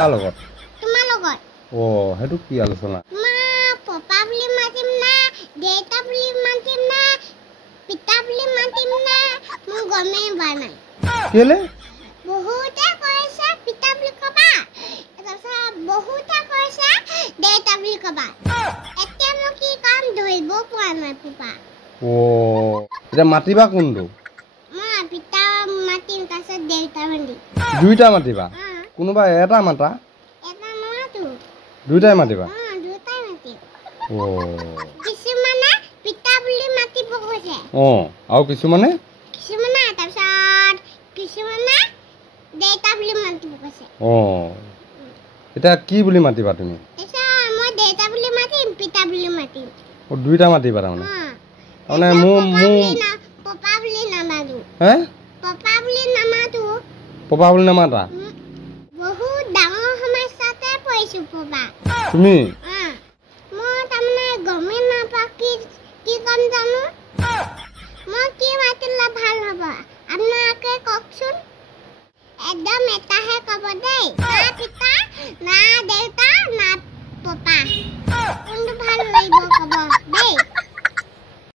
কাৰ লগত তোমাৰ লগত সেইটো কি আলোচনা মা পপা বুলি মাতিম না দেউতা বুলি মাতিম না পিতা বুলি মাতিম না মই গমেই পোৱা নাই কেলে বহুতে কৈছে পিতা বুলি কবা তাৰপিছত বহুতে কৈছে দেউতা বুলি কবা এতিয়া মই কি কাম ধৰিব পৰা নাই পপা এতিয়া মাতিবা কোনটো মই পিতা মাতিম তাৰপিছত দেউতা মাতিম দুইটা মাতিবা কোনোবা এটা মাতা এটা মাতো দুইটাই মাতিবা দুইটাই মাতিম কিছুমানে পিতা বুলি মাতিব কৈছে আৰু কিছুমানে তাৰপিছত কিছুমানে দেউতা বুলি মাতিব কৈছে এতিয়া কি বুলি মাতিবা তুমি তাৰপিছত মই দেউতা বুলি মাতিম পিতা বুলি মাতিম দুইটা মাতিবা তাৰমানে পপা বুলি নামাতো পপা বুলি নামাতা বহুত ডাঙৰ সমস্যাতে পৰিছো পপা তুমি মই তাৰমানে গমেই নাপাওঁ কি কাম জানো মই কি মাতিলে ভাল হ'ব আপোনালোকে কওকচোন একদম এটাহে ক'ব দেই